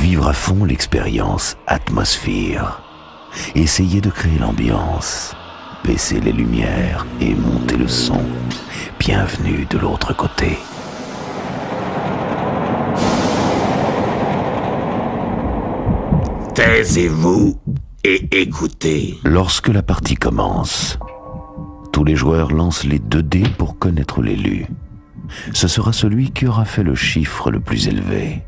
vivre à fond l'expérience Atmosphère. Essayez de créer l'ambiance. Baissez les lumières et montez le son. Bienvenue de l'autre côté. Taisez-vous et écoutez. Lorsque la partie commence, tous les joueurs lancent les 2 dés pour connaître l'élu. Ce sera celui qui aura fait le chiffre le plus élevé.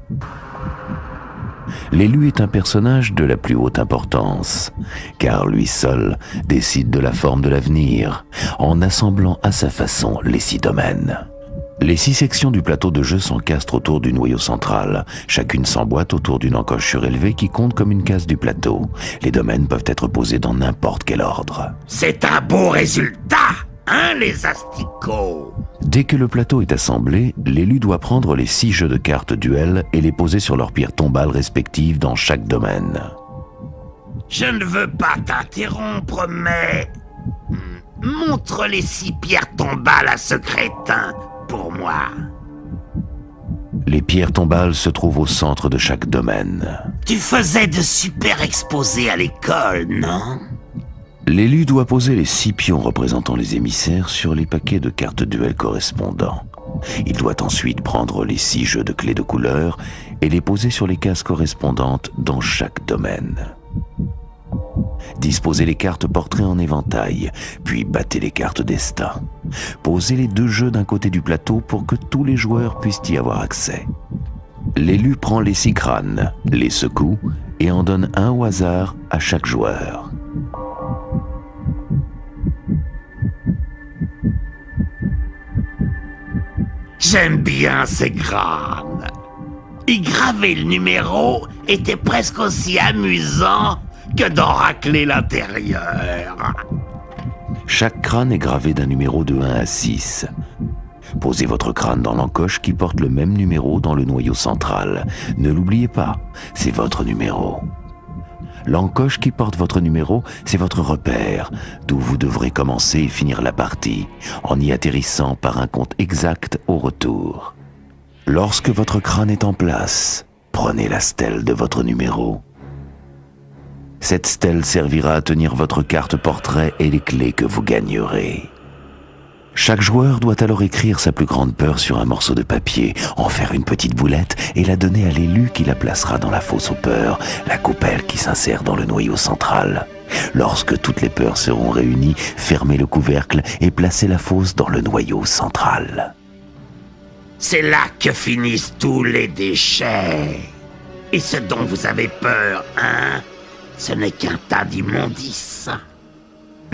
L'élu est un personnage de la plus haute importance, car lui seul décide de la forme de l'avenir, en assemblant à sa façon les 6 domaines. Les 6 sections du plateau de jeu s'encastrent autour du noyau central. Chacune s'emboîte autour d'une encoche surélevée qui compte comme une case du plateau. Les domaines peuvent être posés dans n'importe quel ordre. C'est un beau résultat, hein, les asticots? Dès que le plateau est assemblé, l'élu doit prendre les 6 jeux de cartes duel et les poser sur leurs pierres tombales respectives dans chaque domaine. Je ne veux pas t'interrompre, mais... montre les 6 pierres tombales à ce crétin, pour moi. Les pierres tombales se trouvent au centre de chaque domaine. Tu faisais de super exposés à l'école, non? L'élu doit poser les 6 pions représentant les émissaires sur les paquets de cartes duel correspondants. Il doit ensuite prendre les 6 jeux de clés de couleur et les poser sur les cases correspondantes dans chaque domaine. Disposez les cartes portraits en éventail, puis battez les cartes destin. Posez les 2 jeux d'un côté du plateau pour que tous les joueurs puissent y avoir accès. L'élu prend les 6 crânes, les secoue et en donne un au hasard à chaque joueur. J'aime bien ces crânes. Y graver le numéro était presque aussi amusant que d'en racler l'intérieur. Chaque crâne est gravé d'un numéro de 1 à 6. Posez votre crâne dans l'encoche qui porte le même numéro dans le noyau central. Ne l'oubliez pas, c'est votre numéro. L'encoche qui porte votre numéro, c'est votre repère, d'où vous devrez commencer et finir la partie, en y atterrissant par un compte exact au retour. Lorsque votre crâne est en place, prenez la stèle de votre numéro. Cette stèle servira à tenir votre carte portrait et les clés que vous gagnerez. Chaque joueur doit alors écrire sa plus grande peur sur un morceau de papier, en faire une petite boulette et la donner à l'élu qui la placera dans la fosse aux peurs, la coupelle qui s'insère dans le noyau central. Lorsque toutes les peurs seront réunies, fermez le couvercle et placez la fosse dans le noyau central. C'est là que finissent tous les déchets. Et ce dont vous avez peur, hein, ce n'est qu'un tas d'immondices.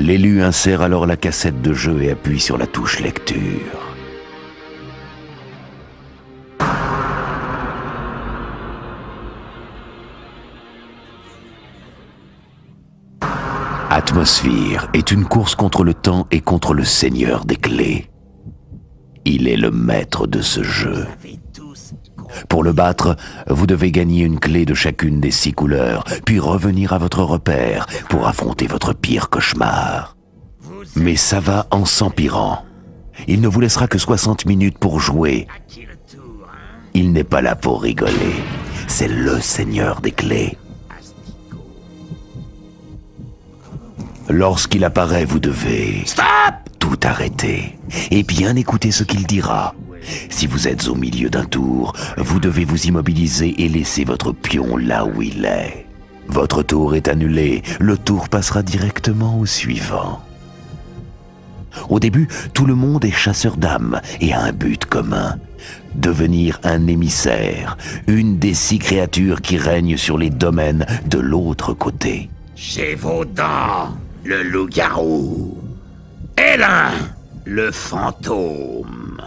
L'élu insère alors la cassette de jeu et appuie sur la touche lecture. Atmosphère est une course contre le temps et contre le seigneur des clés. Il est le maître de ce jeu. Pour le battre, vous devez gagner une clé de chacune des 6 couleurs, puis revenir à votre repère pour affronter votre pire cauchemar. Mais ça va en s'empirant. Il ne vous laissera que 60 minutes pour jouer. Il n'est pas là pour rigoler. C'est le seigneur des clés. Lorsqu'il apparaît, vous devez... Stop! Tout arrêter et bien écouter ce qu'il dira. Si vous êtes au milieu d'un tour, vous devez vous immobiliser et laisser votre pion là où il est. Votre tour est annulé, le tour passera directement au suivant. Au début, tout le monde est chasseur d'âmes et a un but commun. Devenir un émissaire, une des 6 créatures qui règnent sur les domaines de l'autre côté. Gévaudan, le loup-garou. Hélin, le fantôme.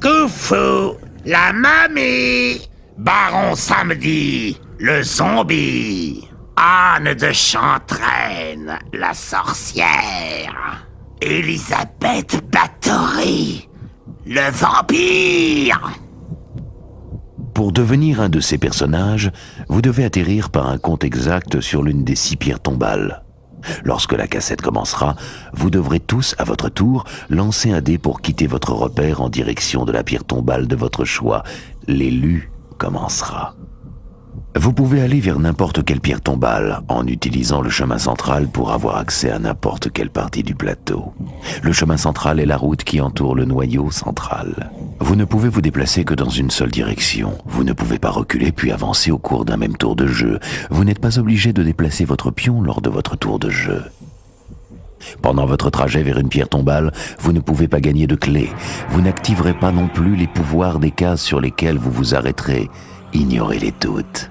Khufu, la mamie. Baron Samedi, le zombie. Anne de Chantraine, la sorcière. Elisabeth Bathory, le vampire. Pour devenir un de ces personnages, vous devez atterrir par un compte exact sur l'une des 6 pierres tombales. Lorsque la cassette commencera, vous devrez tous, à votre tour, lancer un dé pour quitter votre repère en direction de la pierre tombale de votre choix. L'élu commencera. Vous pouvez aller vers n'importe quelle pierre tombale en utilisant le chemin central pour avoir accès à n'importe quelle partie du plateau. Le chemin central est la route qui entoure le noyau central. Vous ne pouvez vous déplacer que dans une seule direction. Vous ne pouvez pas reculer puis avancer au cours d'un même tour de jeu. Vous n'êtes pas obligé de déplacer votre pion lors de votre tour de jeu. Pendant votre trajet vers une pierre tombale, vous ne pouvez pas gagner de clé. Vous n'activerez pas non plus les pouvoirs des cases sur lesquelles vous vous arrêterez. Ignorez-les toutes.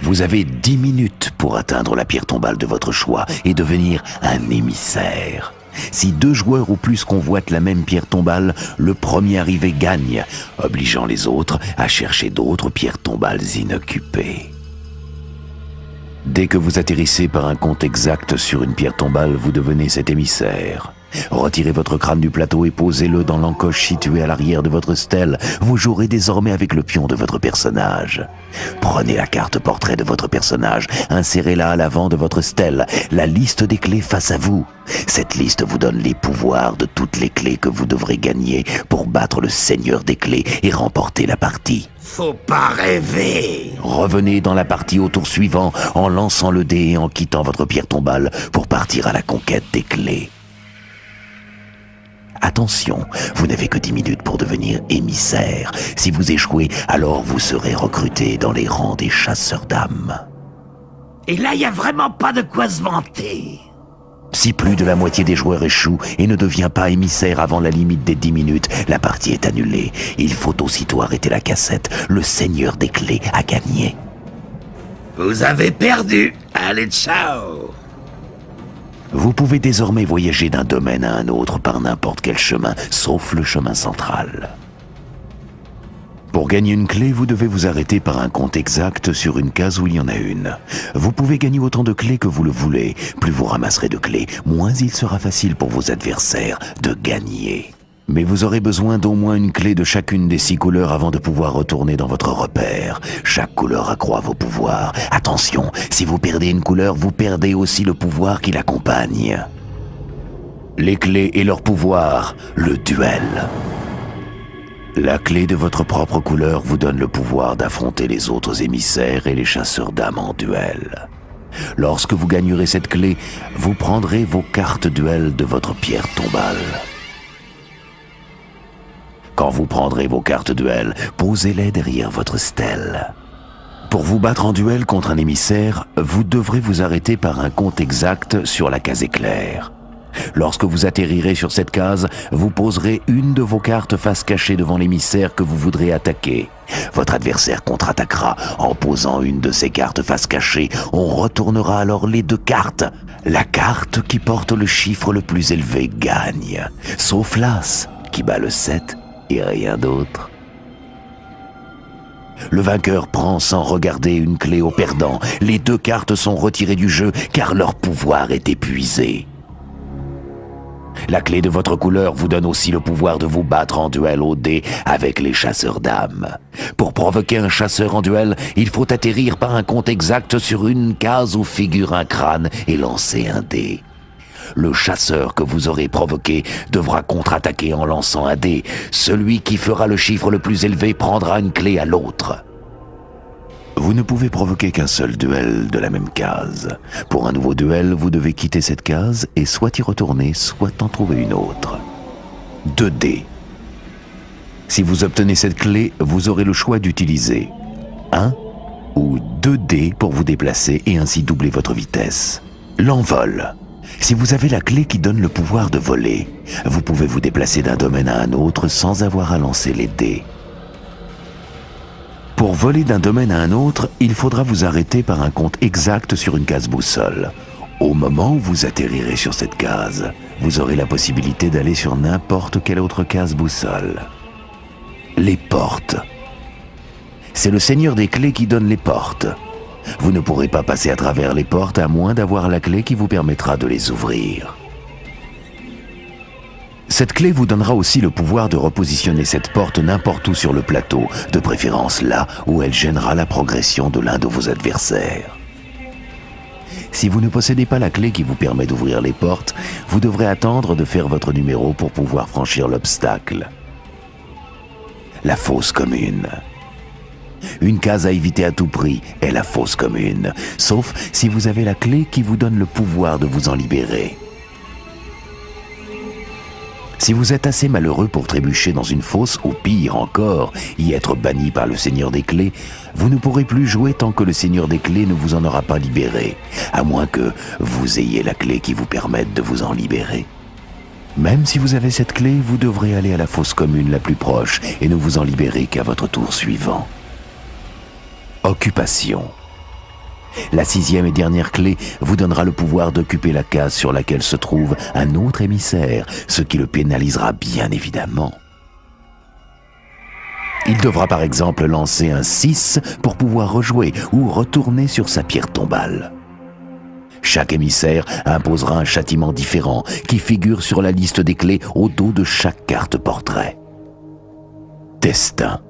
Vous avez 10 minutes pour atteindre la pierre tombale de votre choix et devenir un émissaire. Si 2 joueurs ou plus convoitent la même pierre tombale, le premier arrivé gagne, obligeant les autres à chercher d'autres pierres tombales inoccupées. Dès que vous atterrissez par un compte exact sur une pierre tombale, vous devenez cet émissaire. Retirez votre crâne du plateau et posez-le dans l'encoche située à l'arrière de votre stèle. Vous jouerez désormais avec le pion de votre personnage. Prenez la carte portrait de votre personnage, insérez-la à l'avant de votre stèle, la liste des clés face à vous. Cette liste vous donne les pouvoirs de toutes les clés que vous devrez gagner pour battre le seigneur des clés et remporter la partie. Faut pas rêver. Revenez dans la partie au tour suivant en lançant le dé et en quittant votre pierre tombale pour partir à la conquête des clés. Attention, vous n'avez que 10 minutes pour devenir émissaire. Si vous échouez, alors vous serez recruté dans les rangs des chasseurs d'âmes. Et là, y a vraiment pas de quoi se vanter. Si plus de la moitié des joueurs échoue et ne devient pas émissaire avant la limite des 10 minutes, la partie est annulée. Il faut aussitôt arrêter la cassette. Le seigneur des clés a gagné. Vous avez perdu. Allez, ciao. Vous pouvez désormais voyager d'un domaine à un autre par n'importe quel chemin, sauf le chemin central. Pour gagner une clé, vous devez vous arrêter par un compte exact sur une case où il y en a une. Vous pouvez gagner autant de clés que vous le voulez. Plus vous ramasserez de clés, moins il sera facile pour vos adversaires de gagner. Mais vous aurez besoin d'au moins une clé de chacune des 6 couleurs avant de pouvoir retourner dans votre repère. Chaque couleur accroît vos pouvoirs. Attention, si vous perdez une couleur, vous perdez aussi le pouvoir qui l'accompagne. Les clés et leur pouvoir, le duel. La clé de votre propre couleur vous donne le pouvoir d'affronter les autres émissaires et les chasseurs d'âmes en duel. Lorsque vous gagnerez cette clé, vous prendrez vos cartes duel de votre pierre tombale. Quand vous prendrez vos cartes duel, posez-les derrière votre stèle. Pour vous battre en duel contre un émissaire, vous devrez vous arrêter par un compte exact sur la case éclair. Lorsque vous atterrirez sur cette case, vous poserez une de vos cartes face cachée devant l'émissaire que vous voudrez attaquer. Votre adversaire contre-attaquera en posant une de ses cartes face cachée. On retournera alors les 2 cartes. La carte qui porte le chiffre le plus élevé gagne, sauf l'As qui bat le 7 et rien d'autre. Le vainqueur prend sans regarder une clé au perdant. Les 2 cartes sont retirées du jeu car leur pouvoir est épuisé. La clé de votre couleur vous donne aussi le pouvoir de vous battre en duel au dé avec les chasseurs d'âmes. Pour provoquer un chasseur en duel, il faut atterrir par un compte exact sur une case où figure un crâne et lancer un dé. Le chasseur que vous aurez provoqué devra contre-attaquer en lançant un dé. Celui qui fera le chiffre le plus élevé prendra une clé à l'autre. Vous ne pouvez provoquer qu'un seul duel de la même case. Pour un nouveau duel, vous devez quitter cette case et soit y retourner, soit en trouver une autre. 2 dés. Si vous obtenez cette clé, vous aurez le choix d'utiliser 1 ou 2 dés pour vous déplacer et ainsi doubler votre vitesse. L'envol. Si vous avez la clé qui donne le pouvoir de voler, vous pouvez vous déplacer d'un domaine à un autre sans avoir à lancer les dés. Pour voler d'un domaine à un autre, il faudra vous arrêter par un compte exact sur une case boussole. Au moment où vous atterrirez sur cette case, vous aurez la possibilité d'aller sur n'importe quelle autre case boussole. Les portes. C'est le seigneur des clés qui donne les portes. Vous ne pourrez pas passer à travers les portes à moins d'avoir la clé qui vous permettra de les ouvrir. Cette clé vous donnera aussi le pouvoir de repositionner cette porte n'importe où sur le plateau, de préférence là où elle gênera la progression de l'un de vos adversaires. Si vous ne possédez pas la clé qui vous permet d'ouvrir les portes, vous devrez attendre de faire votre numéro pour pouvoir franchir l'obstacle. La fosse commune. Une case à éviter à tout prix est la fosse commune, sauf si vous avez la clé qui vous donne le pouvoir de vous en libérer. Si vous êtes assez malheureux pour trébucher dans une fosse, ou pire encore, y être banni par le Seigneur des Clés, vous ne pourrez plus jouer tant que le Seigneur des Clés ne vous en aura pas libéré, à moins que vous ayez la clé qui vous permette de vous en libérer. Même si vous avez cette clé, vous devrez aller à la fosse commune la plus proche et ne vous en libérer qu'à votre tour suivant. Occupation. La 6e et dernière clé vous donnera le pouvoir d'occuper la case sur laquelle se trouve un autre émissaire, ce qui le pénalisera bien évidemment. Il devra par exemple lancer un 6 pour pouvoir rejouer ou retourner sur sa pierre tombale. Chaque émissaire imposera un châtiment différent qui figure sur la liste des clés au dos de chaque carte portrait. Destin.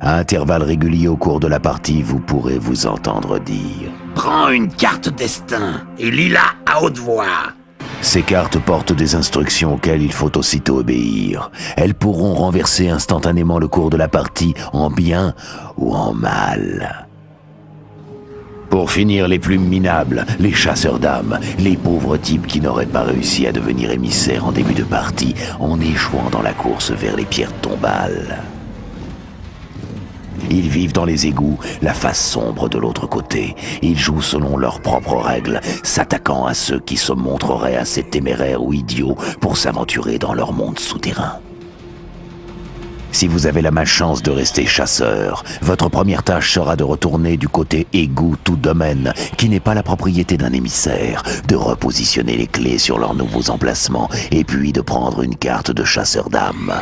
À intervalles réguliers au cours de la partie, vous pourrez vous entendre dire « Prends une carte destin et lis-la à haute voix ». Ces cartes portent des instructions auxquelles il faut aussitôt obéir. Elles pourront renverser instantanément le cours de la partie en bien ou en mal. Pour finir, les plus minables, les chasseurs d'âmes, les pauvres types qui n'auraient pas réussi à devenir émissaires en début de partie en échouant dans la course vers les pierres tombales. Ils vivent dans les égouts, la face sombre de l'autre côté. Ils jouent selon leurs propres règles, s'attaquant à ceux qui se montreraient assez téméraires ou idiots pour s'aventurer dans leur monde souterrain. Si vous avez la malchance de rester chasseur, votre première tâche sera de retourner du côté égout tout domaine, qui n'est pas la propriété d'un émissaire, de repositionner les clés sur leurs nouveaux emplacements et puis de prendre une carte de chasseur d'âme.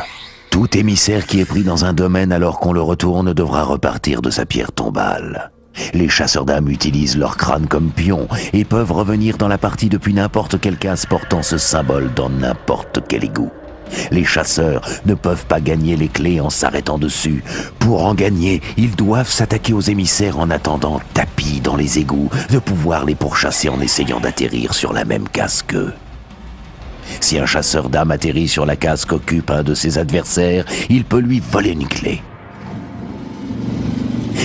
Tout émissaire qui est pris dans un domaine alors qu'on le retourne devra repartir de sa pierre tombale. Les chasseurs d'âmes utilisent leur crâne comme pion et peuvent revenir dans la partie depuis n'importe quelle case portant ce symbole dans n'importe quel égout. Les chasseurs ne peuvent pas gagner les clés en s'arrêtant dessus. Pour en gagner, ils doivent s'attaquer aux émissaires en attendant, tapis dans les égouts, de pouvoir les pourchasser en essayant d'atterrir sur la même case qu'eux. Si un chasseur d'âmes atterrit sur la case qu'occupe un de ses adversaires, il peut lui voler une clé.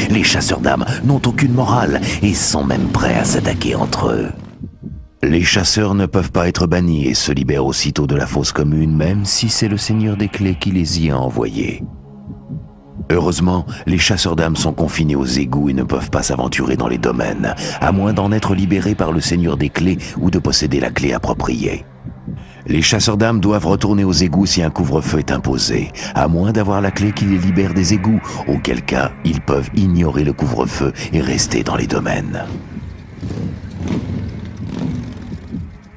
Les chasseurs d'âmes n'ont aucune morale et sont même prêts à s'attaquer entre eux. Les chasseurs ne peuvent pas être bannis et se libèrent aussitôt de la fosse commune, même si c'est le Seigneur des Clés qui les y a envoyés. Heureusement, les chasseurs d'âmes sont confinés aux égouts et ne peuvent pas s'aventurer dans les domaines, à moins d'en être libérés par le Seigneur des Clés ou de posséder la clé appropriée. Les chasseurs d'âmes doivent retourner aux égouts si un couvre-feu est imposé, à moins d'avoir la clé qui les libère des égouts, auquel cas ils peuvent ignorer le couvre-feu et rester dans les domaines.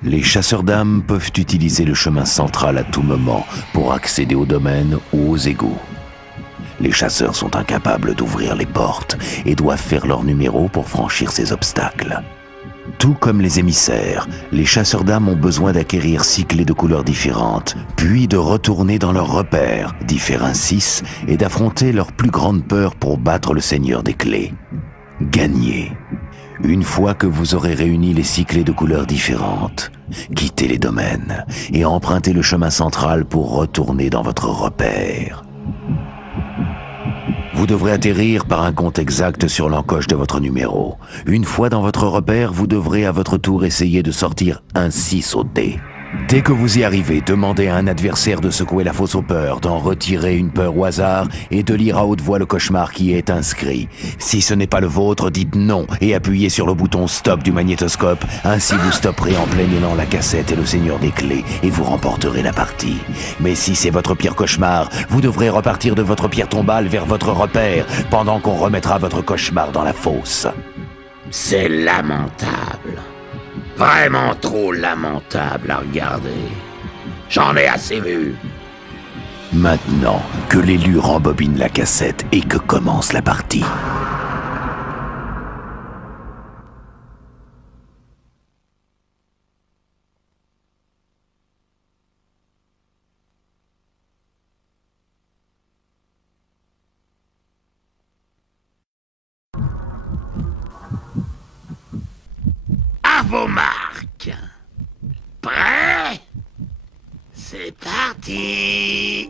Les chasseurs d'âmes peuvent utiliser le chemin central à tout moment pour accéder aux domaines ou aux égouts. Les chasseurs sont incapables d'ouvrir les portes et doivent faire leur numéro pour franchir ces obstacles. Tout comme les émissaires, les chasseurs d'âmes ont besoin d'acquérir 6 clés de couleurs différentes, puis de retourner dans leurs repères, d'y faire un 6 et d'affronter leur plus grande peur pour battre le Seigneur des Clés. Gagner. Une fois que vous aurez réuni les 6 clés de couleurs différentes, quittez les domaines et empruntez le chemin central pour retourner dans votre repère. Vous devrez atterrir par un compte exact sur l'encoche de votre numéro. Une fois dans votre repère, vous devrez à votre tour essayer de sortir un 6 au dé. Dès que vous y arrivez, demandez à un adversaire de secouer la fosse aux peurs, d'en retirer une peur au hasard et de lire à haute voix le cauchemar qui y est inscrit. Si ce n'est pas le vôtre, dites non et appuyez sur le bouton stop du magnétoscope. Ainsi vous stopperez en plein élan la cassette et le Seigneur des Clés et vous remporterez la partie. Mais si c'est votre pire cauchemar, vous devrez repartir de votre pierre tombale vers votre repère pendant qu'on remettra votre cauchemar dans la fosse. C'est lamentable. Vraiment trop lamentable à regarder. J'en ai assez vu. Maintenant que l'élu rembobine la cassette et que commence la partie. À vos marques. Prêt? C'est parti.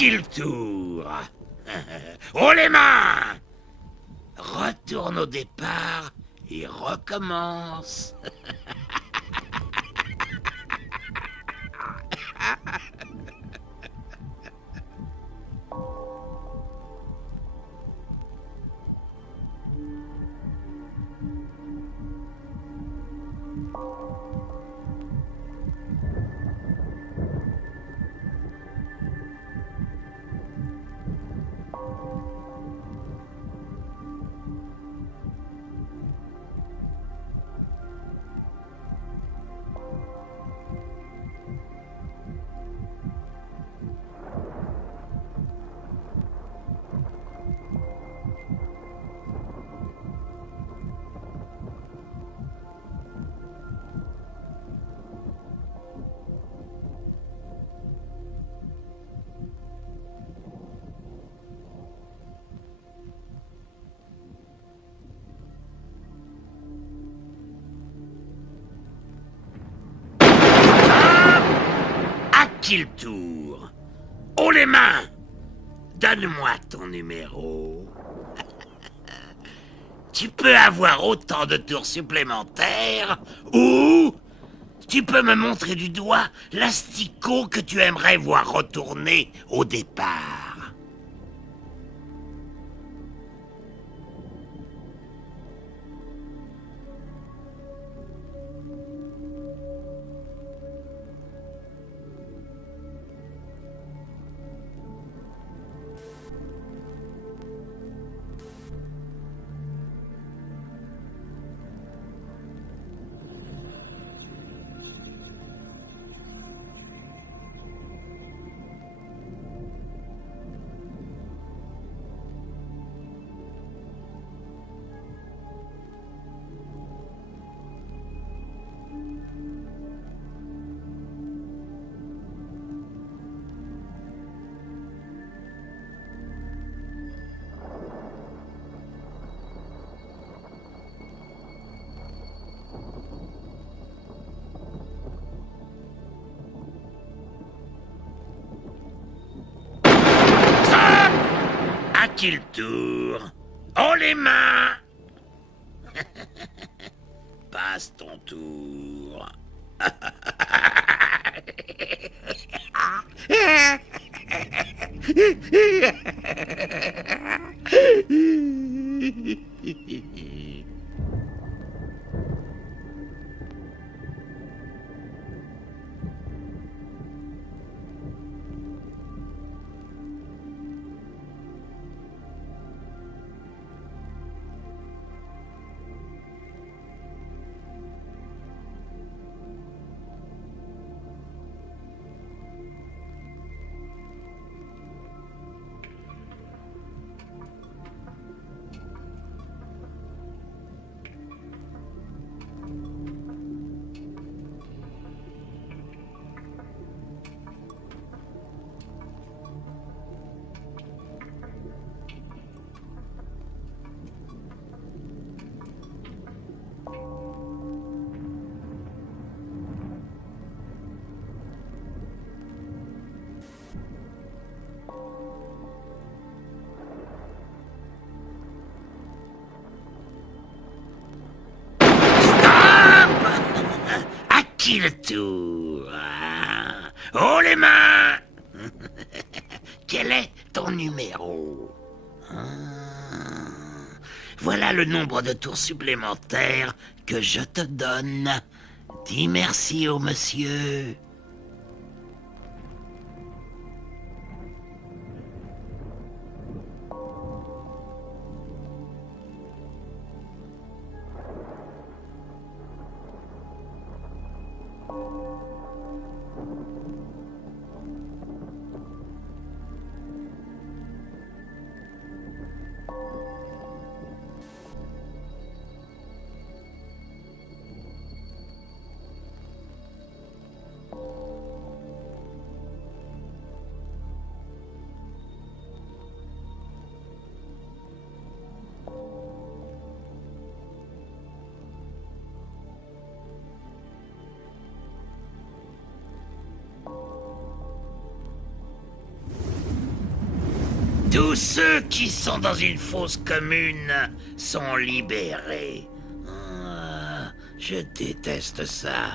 qui le tour? Haut les mains! Retourne au départ et recommence. À qui le tour? Haut les mains! Donne-moi ton numéro. Tu peux avoir autant de tours supplémentaires, ou tu peux me montrer du doigt l'asticot que tu aimerais voir retourner au départ. À qui le tour? Haut les mains! Passe ton tour. À qui le tour? Haut les mains! Quel est ton numéro? Voilà le nombre de tours supplémentaires que je te donne. Dis merci au monsieur. Tous ceux qui sont dans une fosse commune sont libérés. Je déteste ça.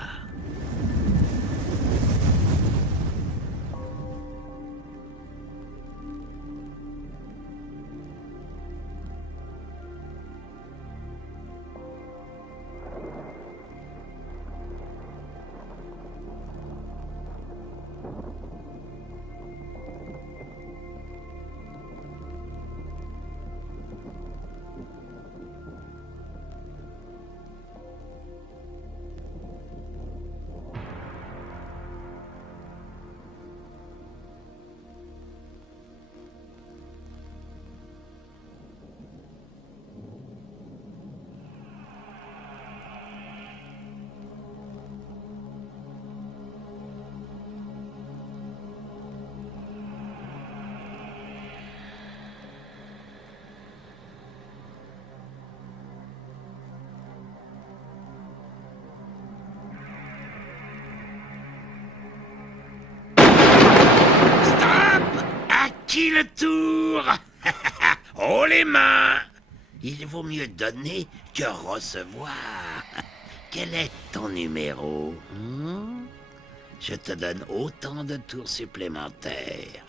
Qui le tour? Oh les mains! Il vaut mieux donner que recevoir. Quel est ton numéro? Je te donne autant de tours supplémentaires.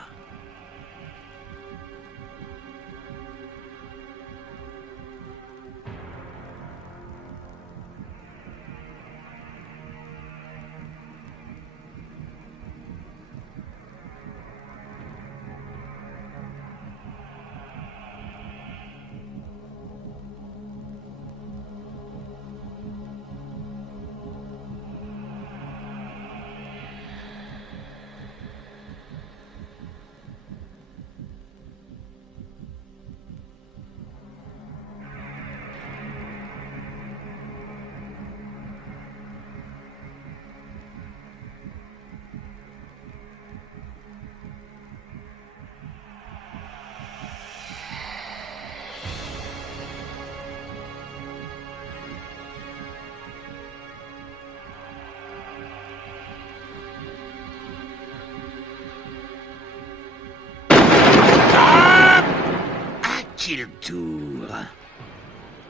Le tour.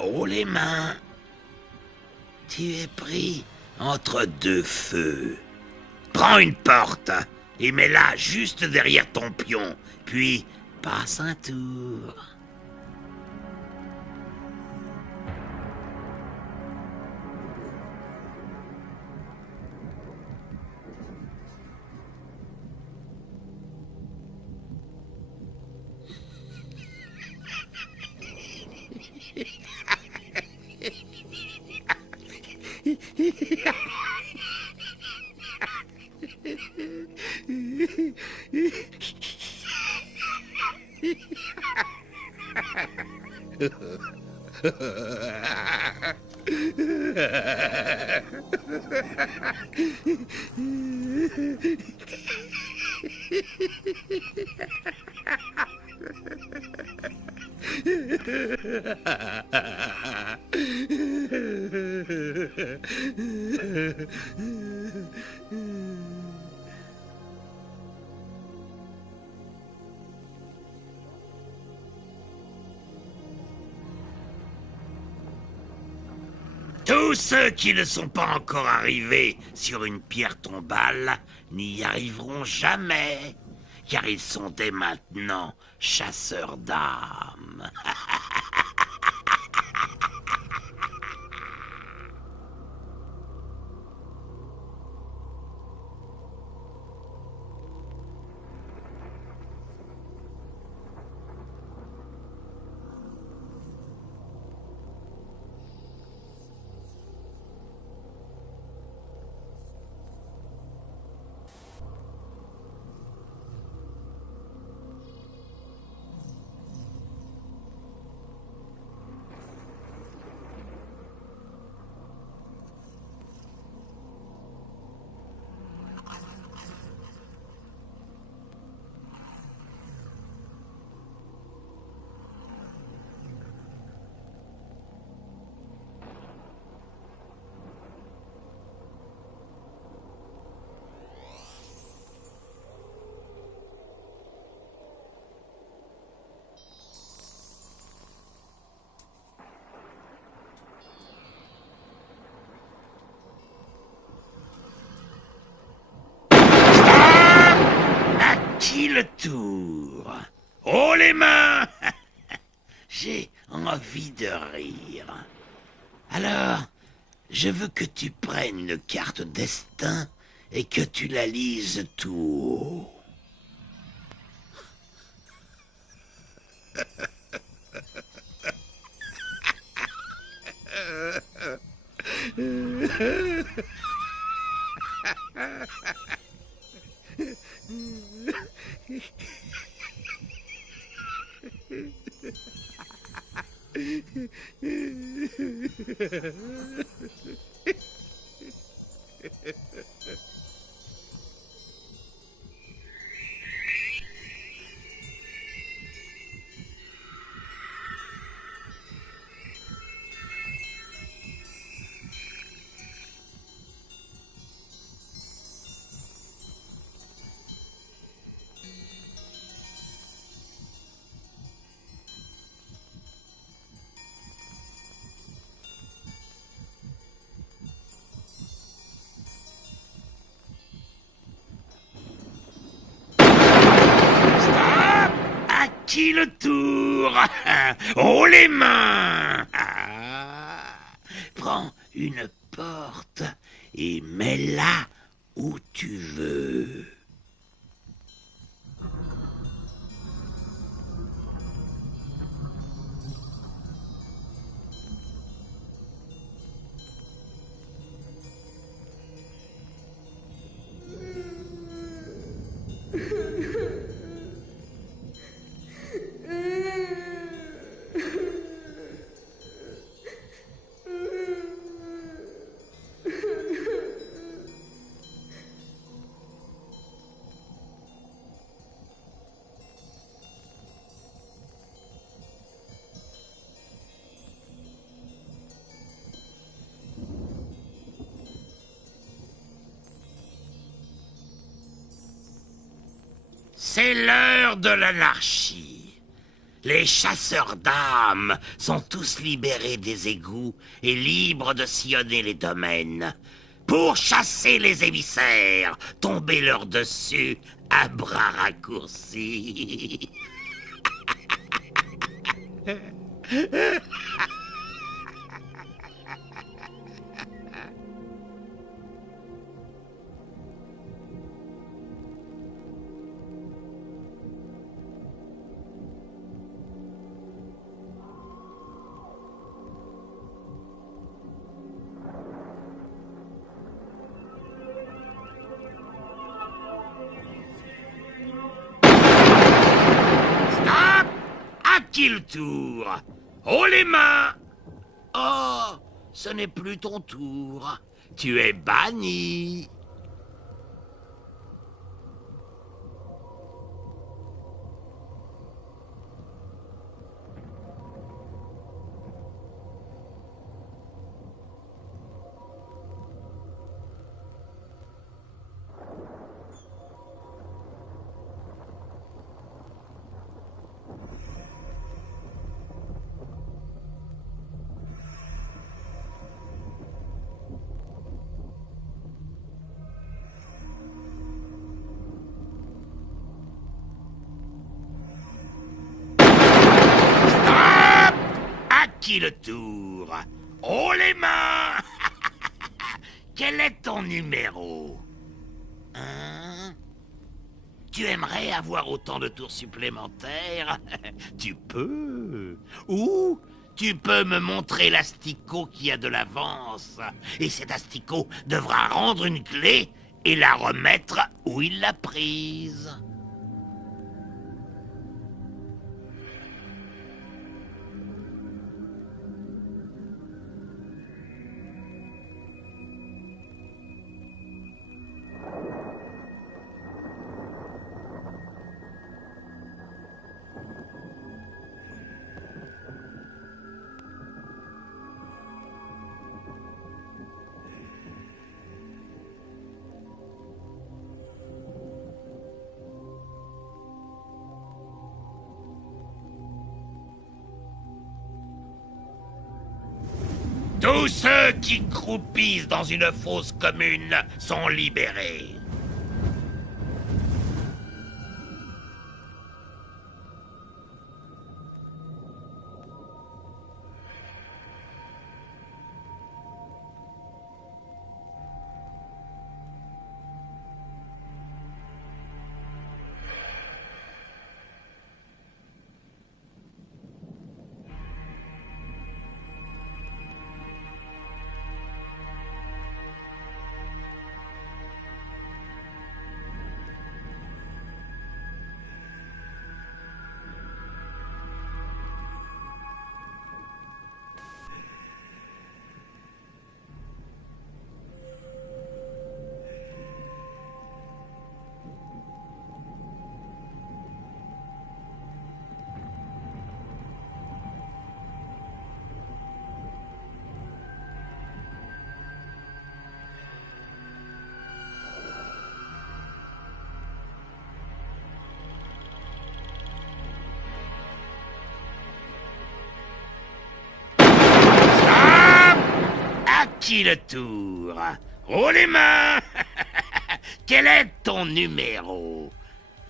Oh les mains. Tu es pris entre deux feux. Prends une porte et mets-la juste derrière ton pion, puis passe un tour. Tous ceux qui ne sont pas encore arrivés sur une pierre tombale n'y arriveront jamais, car ils sont dès maintenant chasseurs d'âmes. envie de rire. Alors, je veux que tu prennes une carte destin et que tu la lises tout haut. À qui le tour? Haut les mains! Prends une porte et mets-la où tu veux. C'est l'heure de l'anarchie. Les chasseurs d'âmes sont tous libérés des égouts et libres de sillonner les domaines. Pour chasser les émissaires, tomber leur dessus à bras raccourcis. Stop! À qui le tour? Haut les mains! Oh, ce n'est plus ton tour. Tu es banni. À qui le tour? Haut les mains! Quel est ton numéro? Hein? Tu aimerais avoir autant de tours supplémentaires? Tu peux. Ou tu peux me montrer l'asticot qui a de l'avance. Et cet asticot devra rendre une clé et la remettre où il l'a prise. Tous ceux qui croupissent dans une fosse commune sont libérés. qui le tour? Haut les mains. Quel est ton numéro?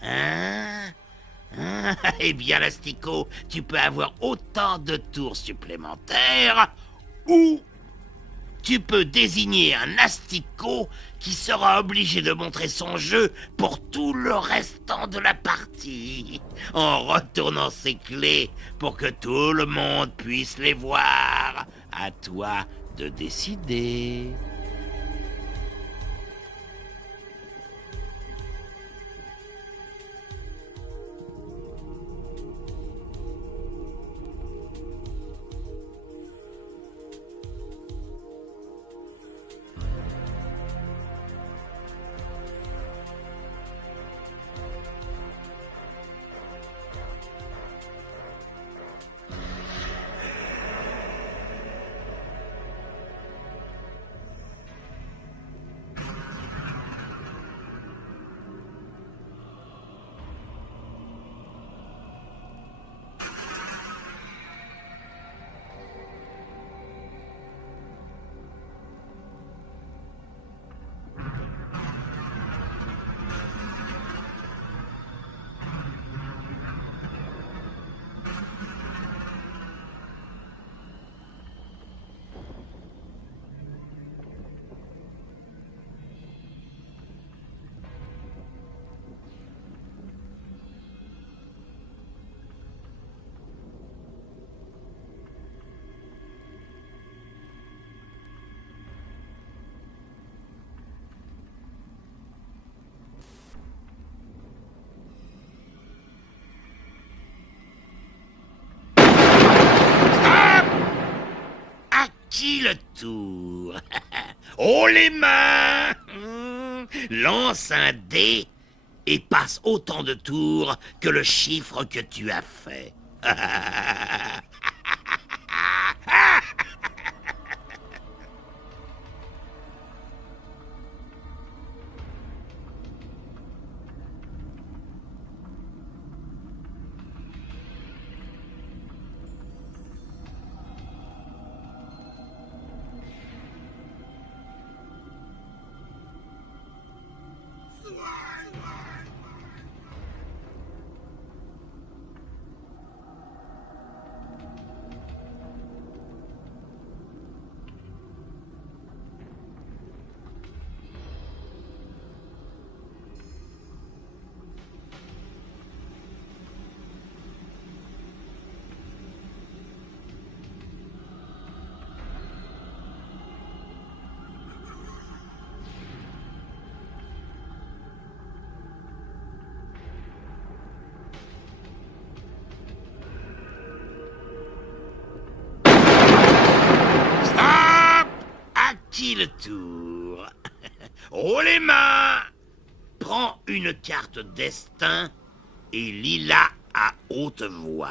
Hein? Eh bien, l'asticot, tu peux avoir autant de tours supplémentaires, ou tu peux désigner un asticot qui sera obligé de montrer son jeu pour tout le restant de la partie, en retournant ses clés pour que tout le monde puisse les voir. À toi de décider. Qui le tour? Haut les mains. Lance un dé et passe autant de tours que le chiffre que tu as fait. Qui le tour? Haut les mains. Prends une carte destin et lis-la à haute voix.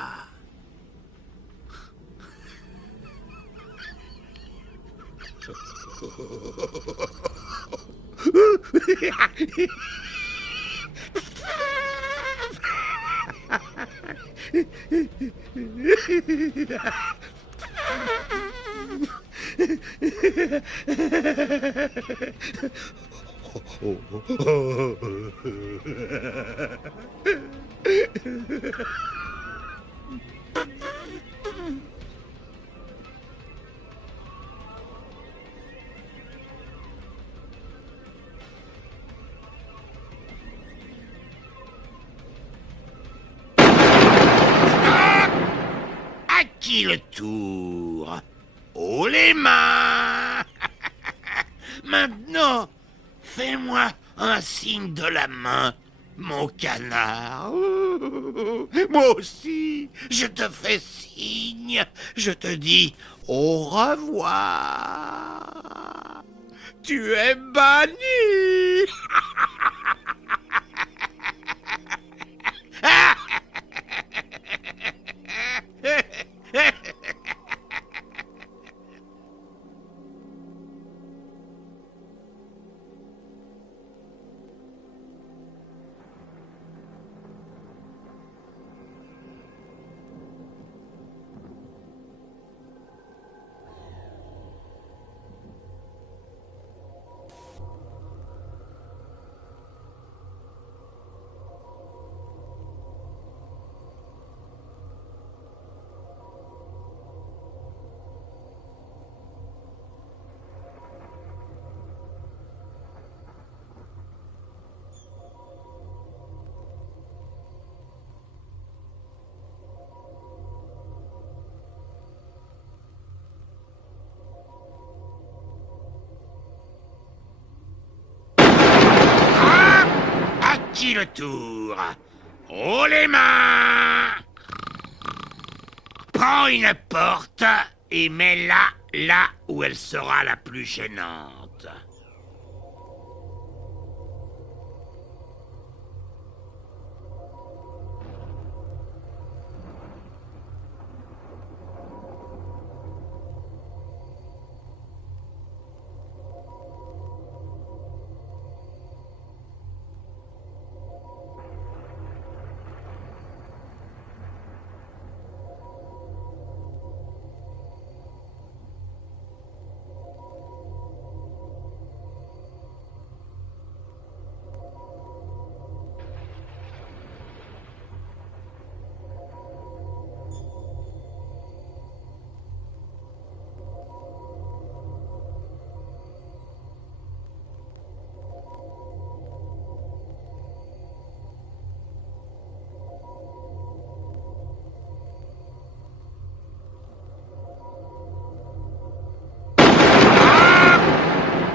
À qui le tour? Haut les mains. Maintenant, fais-moi un signe de la main, mon canard. Moi aussi, je te fais signe. Je te dis au revoir. Tu es banni. qui le tour? Haut les mains! Prends une porte et mets-la là où elle sera la plus gênante.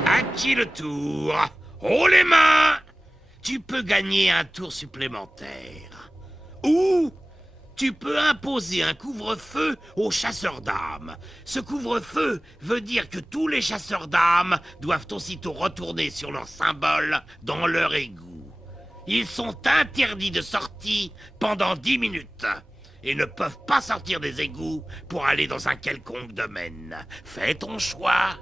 À qui le tour? Haut les mains! Tu peux gagner un tour supplémentaire. Ou tu peux imposer un couvre-feu aux chasseurs d'âmes. Ce couvre-feu veut dire que tous les chasseurs d'âmes doivent aussitôt retourner sur leur symbole dans leur égout. Ils sont interdits de sortie pendant 10 minutes et ne peuvent pas sortir des égouts pour aller dans un quelconque domaine. Fais ton choix.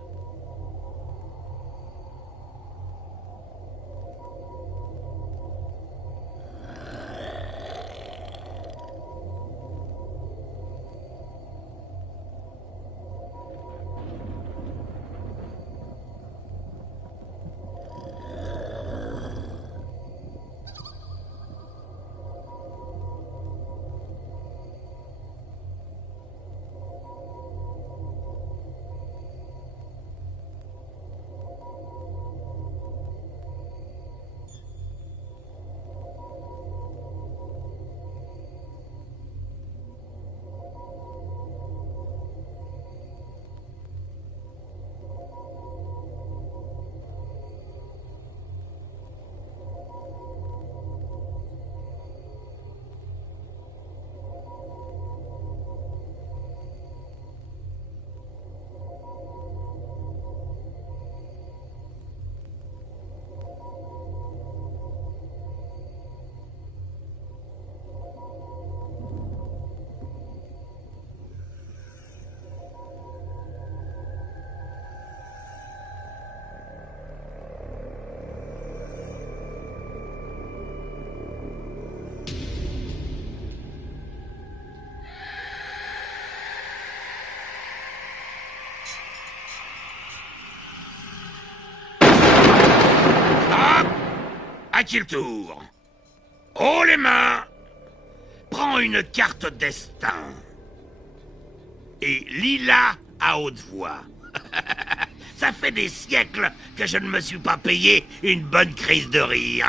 À qui le tour? Haut les mains! Prends une carte destin. Et lis-la à haute voix. Ça fait des siècles que je ne me suis pas payé une bonne crise de rire.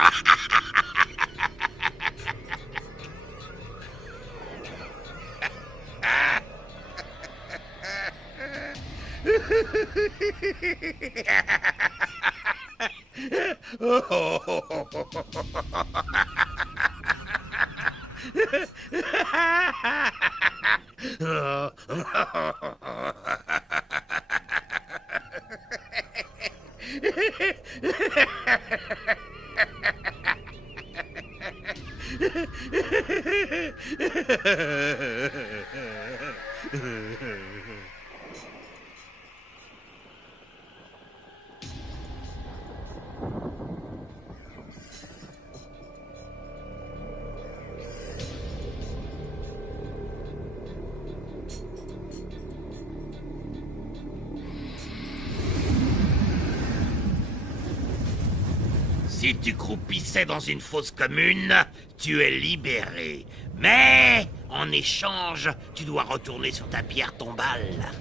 Si tu croupissais dans une fosse commune, tu es libéré. Mais, en échange, tu dois retourner sur ta pierre tombale.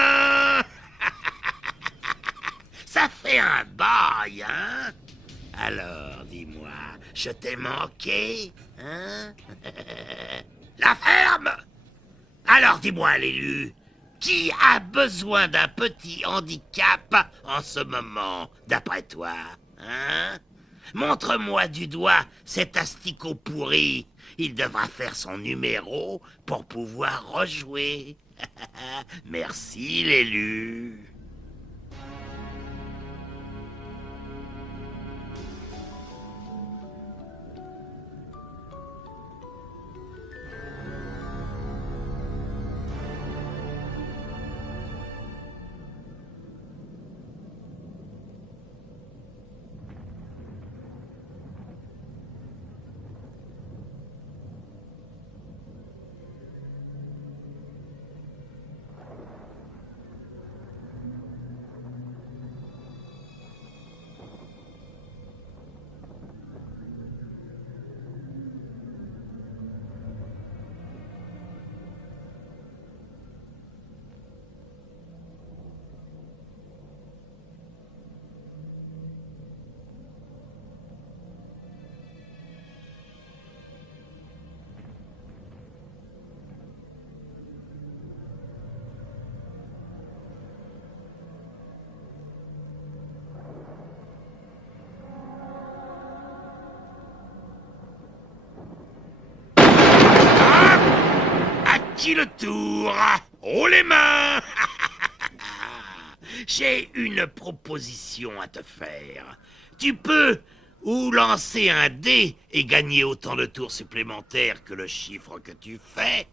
mains! Ça fait un bail, hein? Alors, dis-moi, je t'ai manqué, hein? La ferme! Alors, dis-moi, l'élu, qui a besoin d'un petit handicap en ce moment, d'après toi, hein? Montre-moi du doigt cet asticot pourri. Il devra faire son numéro pour pouvoir rejouer. Merci, l'élu. À qui le tour? Haut les mains! J'ai une proposition à te faire. Tu peux ou lancer un dé et gagner autant de tours supplémentaires que le chiffre que tu fais,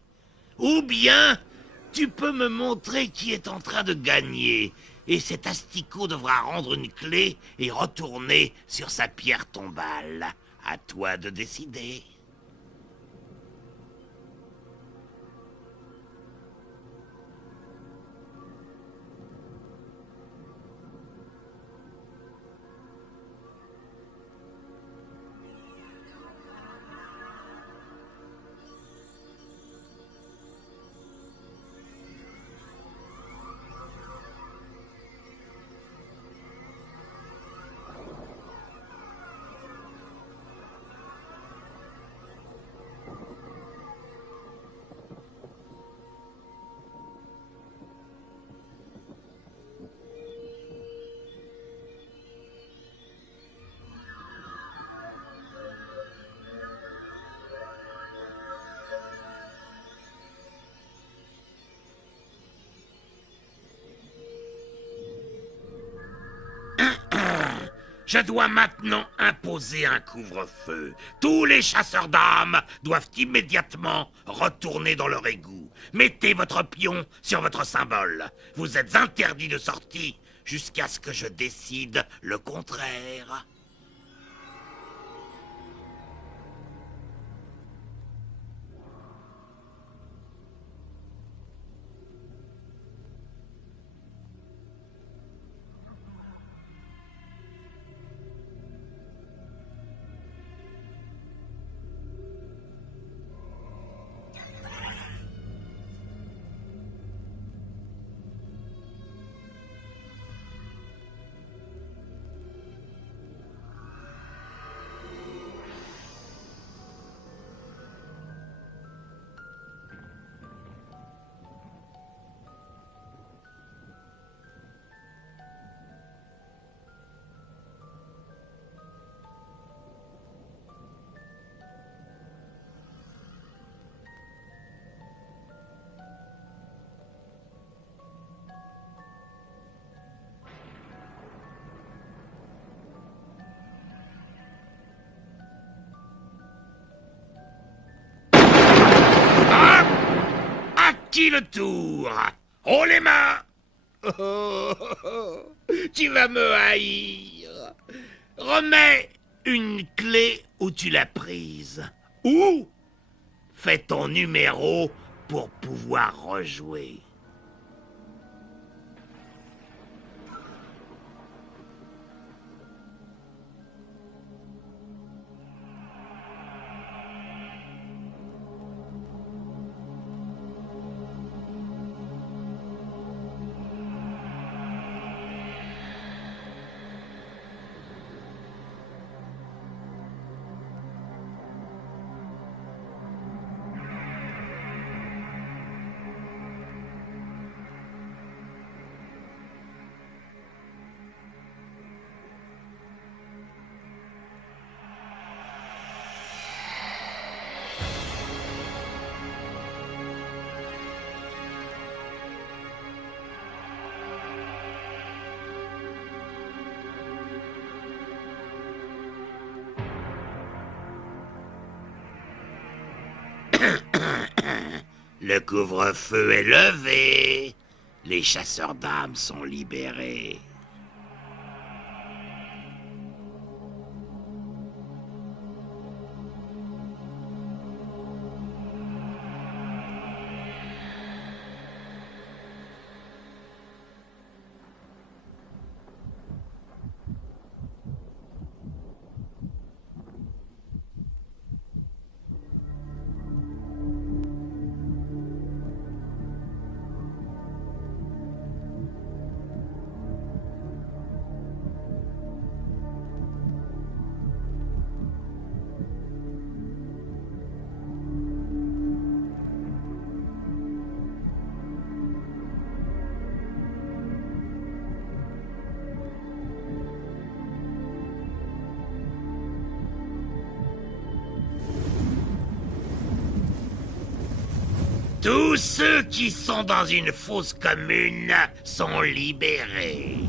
ou bien tu peux me montrer qui est en train de gagner, et cet asticot devra rendre une clé et retourner sur sa pierre tombale. À toi de décider. Je dois maintenant imposer un couvre-feu. Tous les chasseurs d'âmes doivent immédiatement retourner dans leur égout. Mettez votre pion sur votre symbole. Vous êtes interdits de sortie jusqu'à ce que je décide le contraire. À qui le tour? Haut les mains! Tu vas me haïr. Remets une clé où tu l'as prise. Ou fais ton numéro pour pouvoir rejouer. Le couvre-feu est levé. Les chasseurs d'âmes sont libérés. Tous ceux qui sont dans une fosse commune sont libérés.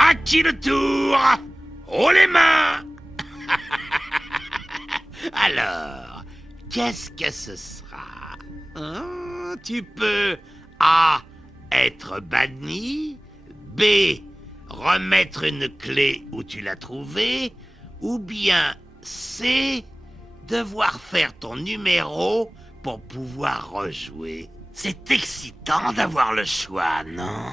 À qui le tour? Haut les mains! Alors, qu'est-ce que ce sera? Hein? Tu peux A. Être banni, B. Remettre une clé où tu l'as trouvée, ou bien C. Devoir faire ton numéro pour pouvoir rejouer. C'est excitant d'avoir le choix, non?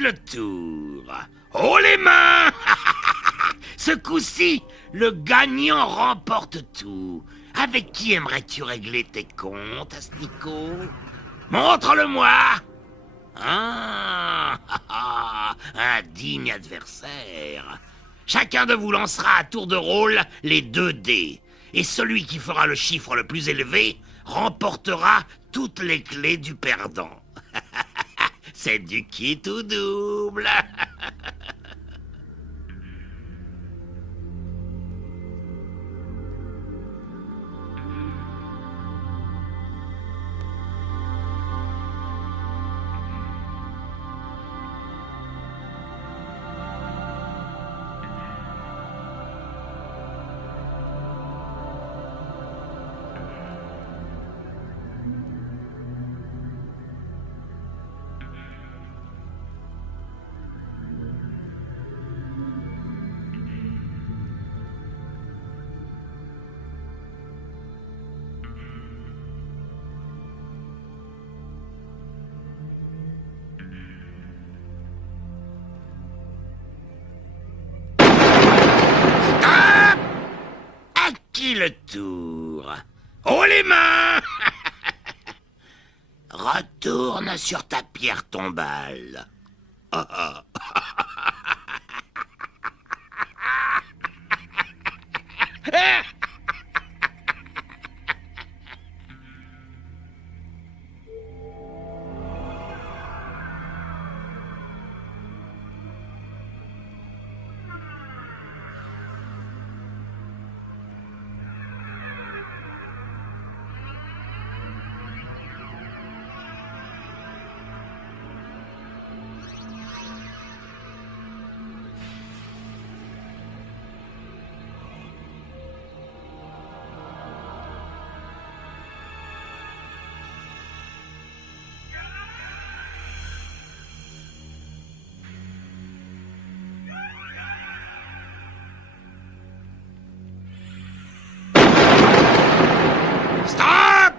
Le tour. Haut les mains! Ce coup-ci, le gagnant remporte tout. Avec qui aimerais-tu régler tes comptes, Asnico? Montre-le-moi! Ah, un digne adversaire. Chacun de vous lancera à tour de rôle les 2 dés. Et celui qui fera le chiffre le plus élevé remportera toutes les clés du perdant. C'est du quitte ou double. À qui le tour? Haut les mains. Retourne sur ta pierre tombale. Stop!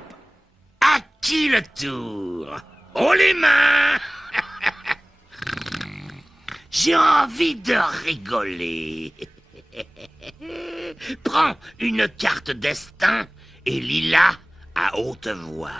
À qui le tour? Haut les mains. J'ai envie de rigoler. Prends une carte destin et lis-la à haute voix.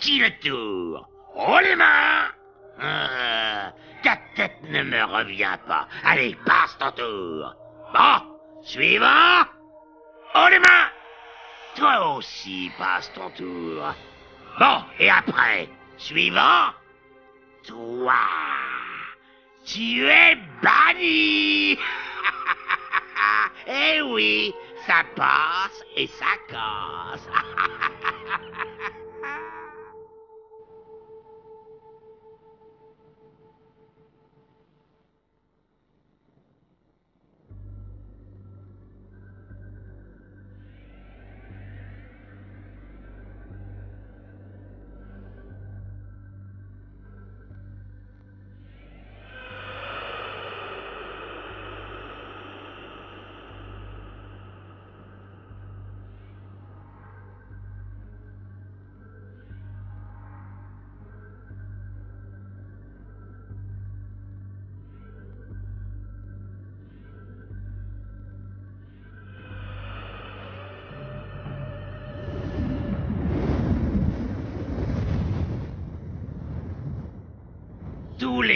Qui le tour? Haut les mains. Ta tête ne me revient pas. Allez, passe ton tour. Bon, suivant. Haut les mains. Toi aussi, passe ton tour. Bon, et après, suivant. Toi, tu es banni. Eh oui, ça passe et ça casse.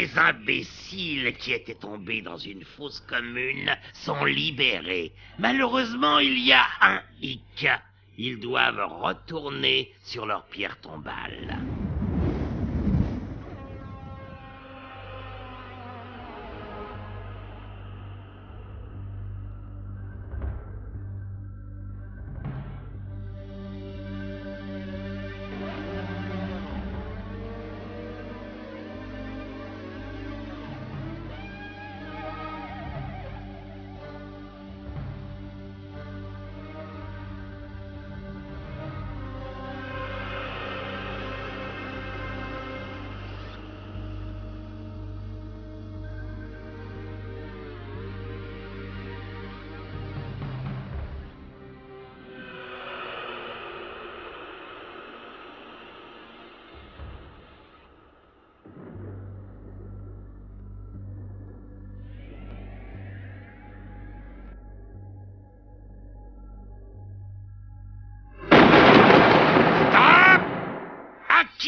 les imbéciles qui étaient tombés dans une fosse commune sont libérés. Malheureusement, il y a un hic. Ils doivent retourner sur leur pierre tombale.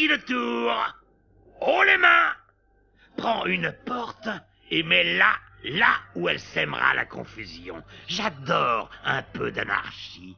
Le tour. Haut les mains. Prends une porte et mets-la là où elle sèmera la confusion. J'adore un peu d'anarchie.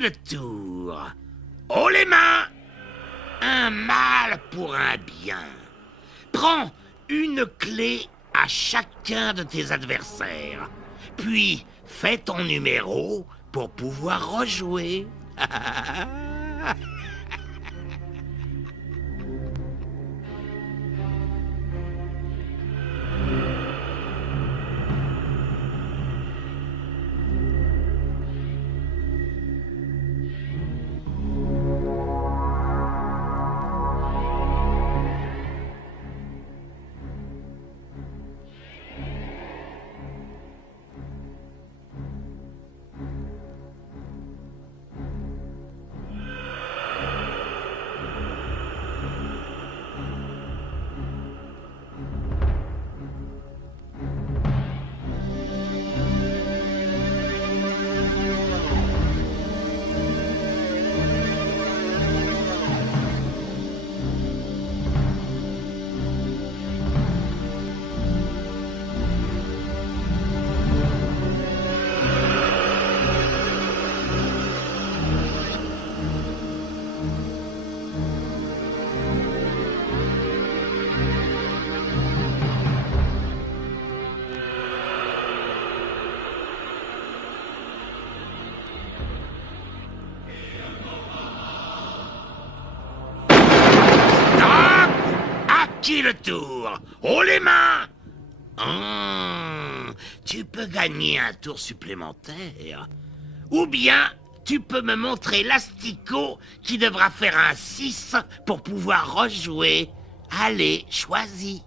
Le tour. Haut les mains. Un mal pour un bien. Prends une clé à chacun de tes adversaires. Puis fais ton numéro pour pouvoir rejouer. Le tour. Haut les mains. Tu peux gagner un tour supplémentaire. Ou bien, tu peux me montrer l'asticot qui devra faire un 6 pour pouvoir rejouer. Allez, choisis.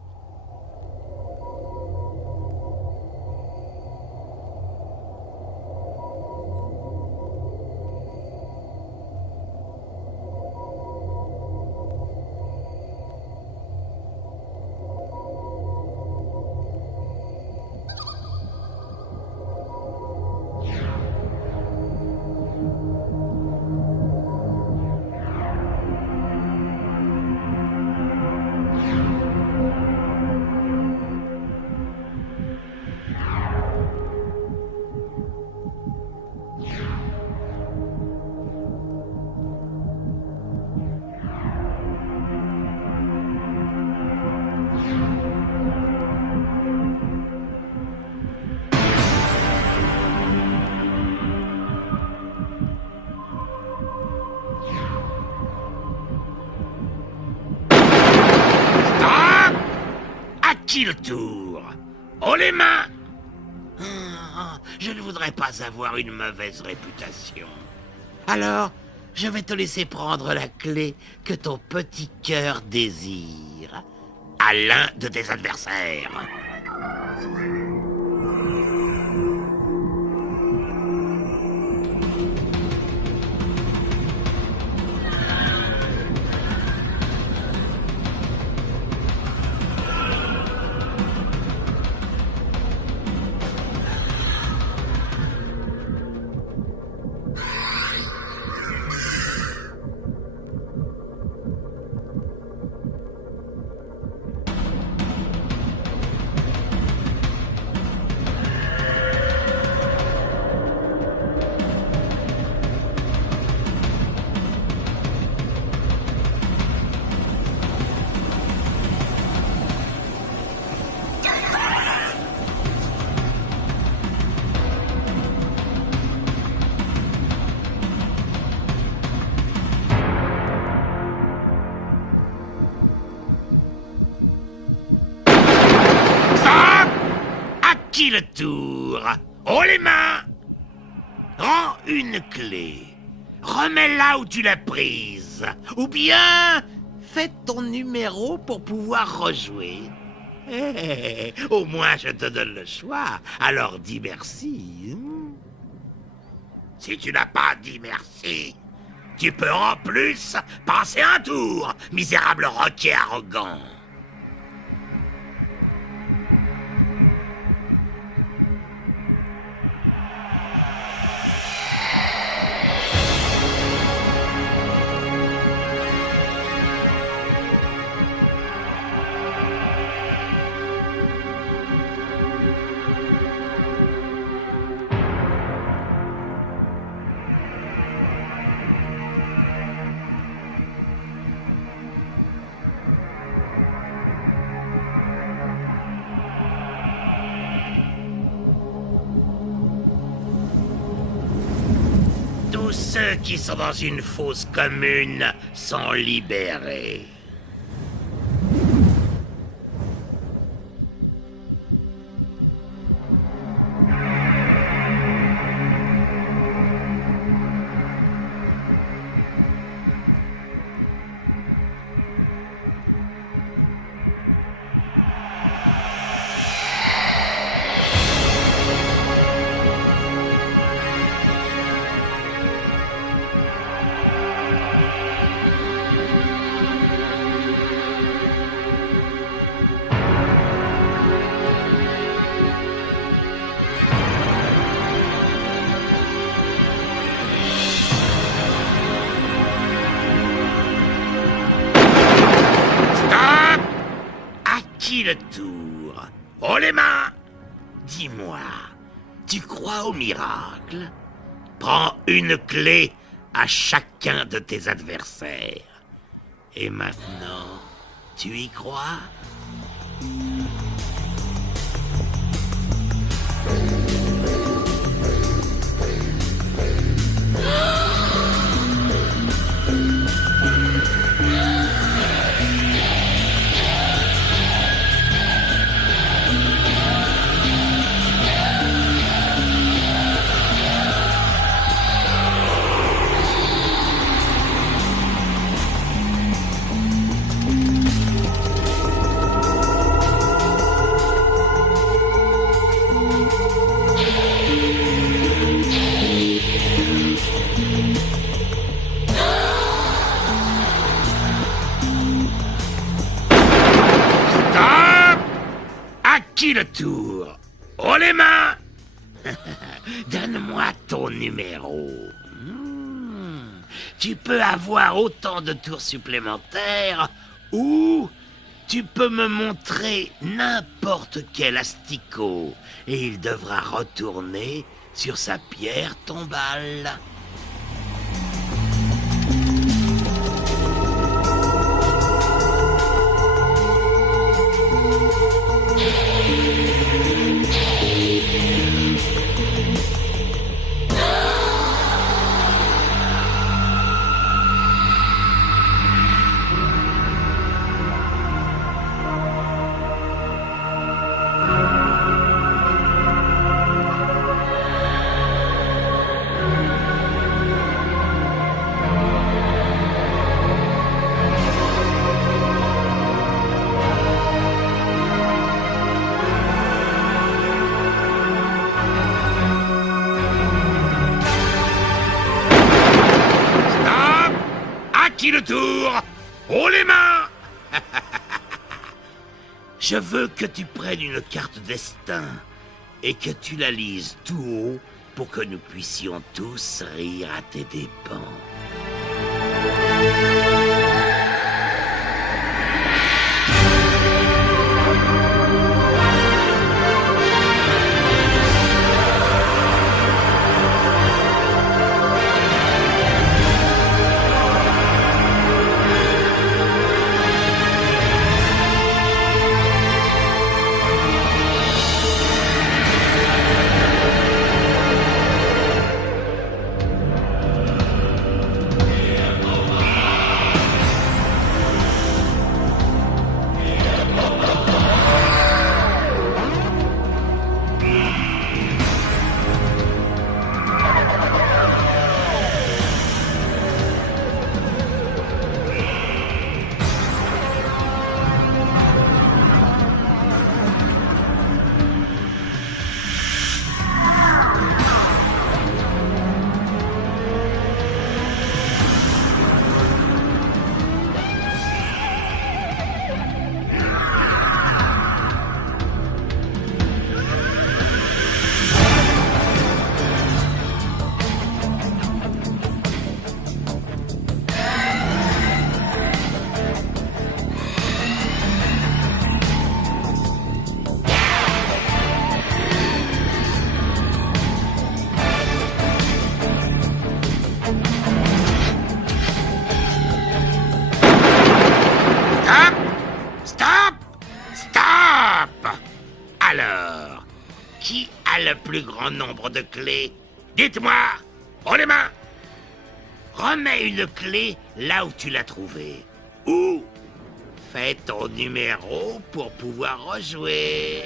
qui le tour? Haut les mains! Je ne voudrais pas avoir une mauvaise réputation. Alors, je vais te laisser prendre la clé que ton petit cœur désire à l'un de tes adversaires. Qui le tour? Haut les mains! Rends une clé. Remets-la où tu l'as prise. Ou bien, fais ton numéro pour pouvoir rejouer. Au moins, je te donne le choix. Alors dis merci. Si tu n'as pas dit merci, tu peux en plus passer un tour, misérable roquet arrogant. Tous ceux qui sont dans une fosse commune sont libérés. Qui le tour? Haut les mains! Dis-moi, tu crois au miracle? Prends une clé à chacun de tes adversaires. Et maintenant, tu y crois? Qui le tour? Haut les mains! Donne-moi ton numéro. Tu peux avoir autant de tours supplémentaires ou tu peux me montrer n'importe quel asticot et il devra retourner sur sa pierre tombale. qui le tour? Haut les mains! Je veux que tu prennes une carte destin et que tu la lises tout haut pour que nous puissions tous rire à tes dépens. Alors, qui a le plus grand nombre de clés? Dites-moi! Haut les mains! Remets une clé là où tu l'as trouvée. Ou fais ton numéro pour pouvoir rejouer.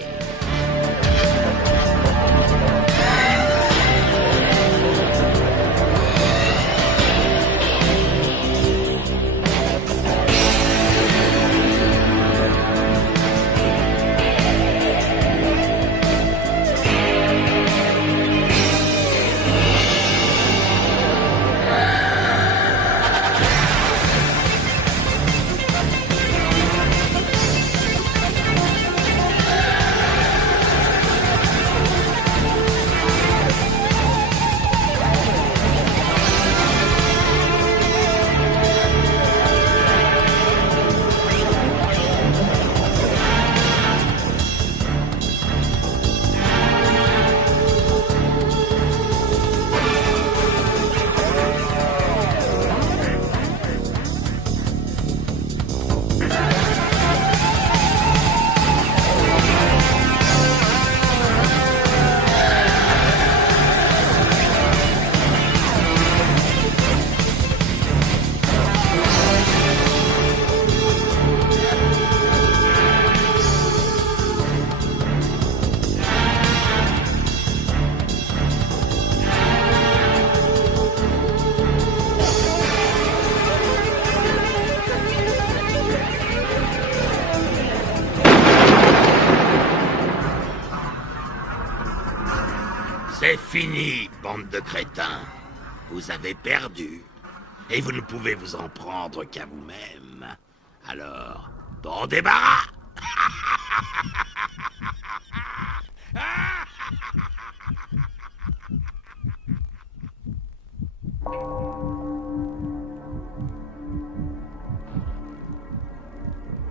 C'est fini, bande de crétins. Vous avez perdu. Et vous ne pouvez vous en prendre qu'à vous-même. Alors, bon débarras.